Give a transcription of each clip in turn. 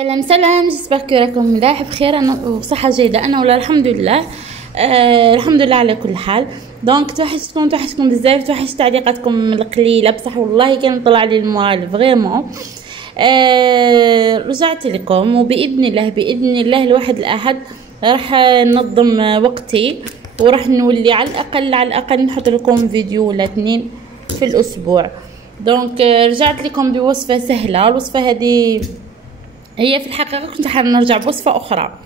سلام سلام، جيسبر كو راكم ملاح بخير انا وصحه جيده. انا ولا الحمد لله. الحمد لله على كل حال. دونك توحشتكم بزاف، توحشت تعليقاتكم القليله بصح والله كان طلع لي المورال فريمون. رجعت لكم وباذن الله الواحد الاحد راح ننظم وقتي وراح نولي على الاقل نحط لكم فيديو ولا 2 في الاسبوع. دونك رجعت لكم بوصفه سهله. الوصفه هذه هي في الحقيقه كنت حنرجع بوصفه اخرى،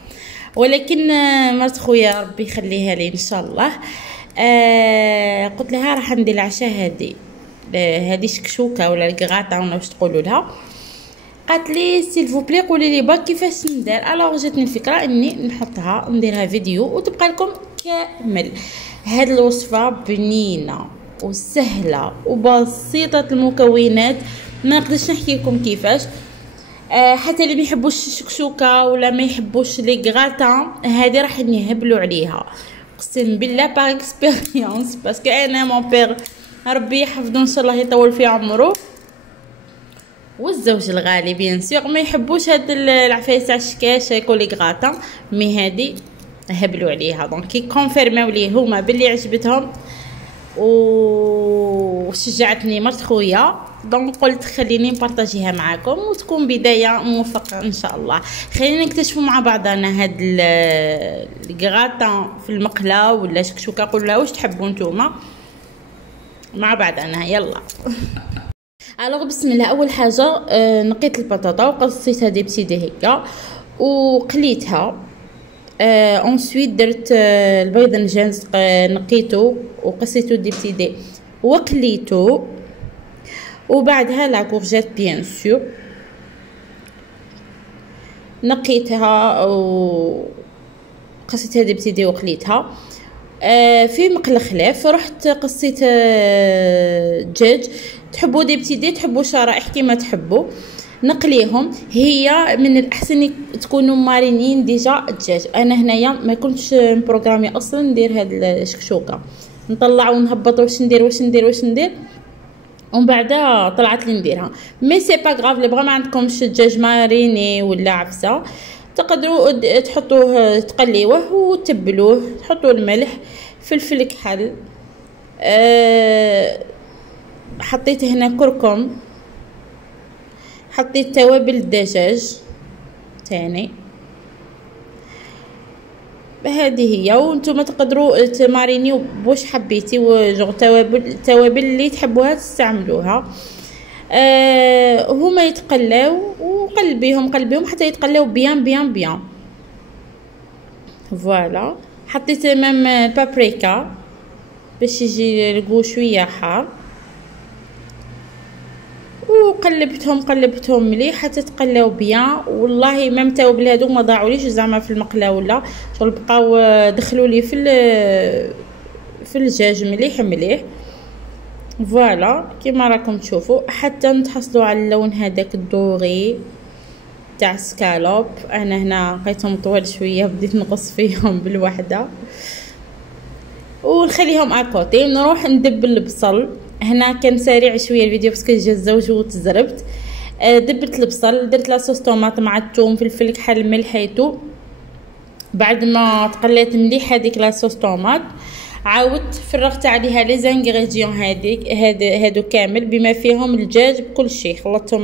ولكن مرت خويا ربي يخليها لي ان شاء الله. قلت لها راح ندير العشاء هذه شكشوكه ولا الكغاطه ولا واش تقولوا لها. قالت لي سيل فو بلي قولي لي با كيفاش ندير. الوغ جاتني الفكره اني نحطها نديرها فيديو وتبقى لكم كامل. هاد الوصفه بنينه وسهله وبسيطه المكونات، ما نقدرش نحكي لكم كيفاش. حتى اللي ما يحبوش الشكشوكه ولا ما يحبوش لي غراتان هذه راح نهبلوا عليها اقسم بالله باغ اكسبيريونس، باسكو انا مون بير ربي يحفظه ان شاء الله يطول في عمره والزوج الغالي بيان سور ما يحبوش هاد العفايس تاع الشكاش ياكلوا لي غراتان، مي هذه هبلوا عليها. دونك كي كونفيرماو لي هما باللي عجبتهم وشجعتني مرت خويا، دونك قلت خليني نبارطاجيها معاكم وتكون بدايه موفقه ان شاء الله. خلينا نكتشفوا مع بعضنا هاد الكغاتان في المقله ولا شكشوكه، قولوا واش تحبوا نتوما مع بعضنا. يلا الوغ بسم الله. اول حاجه نقيت البطاطا وقصيتها دي بتيدي هكا وقليتها. انسويت درت البيض الجانز نقيته وقصيته دي بتيدي وقليته، وبعدها لا كورجيت بيان سور نقيتها وقصيتها دي بتيدي وقليتها. في مقله خلاف رحت قصيت دجاج، تحبوا دي بتيدي تحبوا شرائح كيما تحبوا نقليهم. هي من الاحسن تكونوا مارينين ديجا الدجاج. انا هنايا ما كنتش بروغرامي اصلا ندير هاد الشكشوكه، نطلع ونهبط واش ندير ومن بعد طلعت لي نديرها. مي سي با غاف لي بغا ما عندكمش الدجاج ماريني ولا عفسه تقدروا تحطوه تقليوه وتبلوه، تحطوا الملح فلفل كحل. حطيت هنا كركم، حطيت توابل الدجاج تاني هذه هي. وانتم تقدروا تمارينيو بواش حبيتي وجو توابل اللي تحبوها تستعملوها. هما يتقلاو وقلبيهم حتى يتقلاو بيان. فوالا حطيت مام البابريكا باش يجي الكو شويه حار، وقلبتهم مليح حتى تقلاو بيان. والله ميم التوابل هادو ما ضاعوليش زعما في المقله ولا شغل، بقاو دخلوا لي في الدجاج مليح. فوالا كيما راكم تشوفوا حتى نتحصلوا على اللون هذاك الدوري تاع سكالوب. انا هنا لقيتهم طوال شويه بديت نقص فيهم بالوحده ونخليهم اكوتي. نروح ندب البصل. هنا كان سريع شويه الفيديو باسكو جا الزوج وتزربت. دبت البصل، درت لاصوص طوماط مع الثوم فلفل كحل ملحيتو. بعد ما تقليت مليح هذيك لاصوص طوماط عاودت فرغت عليها لي زانغريديون هادو كامل بما فيهم الدجاج بكل شيء، خلطتهم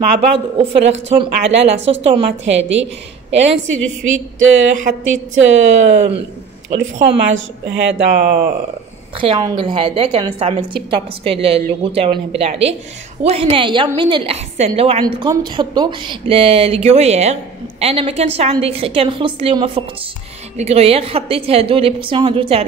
مع بعض وفرغتهم على لاصوص طوماط هذه انسي دو سويت. حطيت الفرomage هذا تريانجل هذاك انا استعملت تيب توب باسكو اللوغو تاعو نهبل عليه. وهنايا من الاحسن لو عندكم تحطوا الكرويير. انا ما كانش عندي، كان خلص لي وما فقتش الكرويير، حطيت هادو لي بورسيون هادو تاع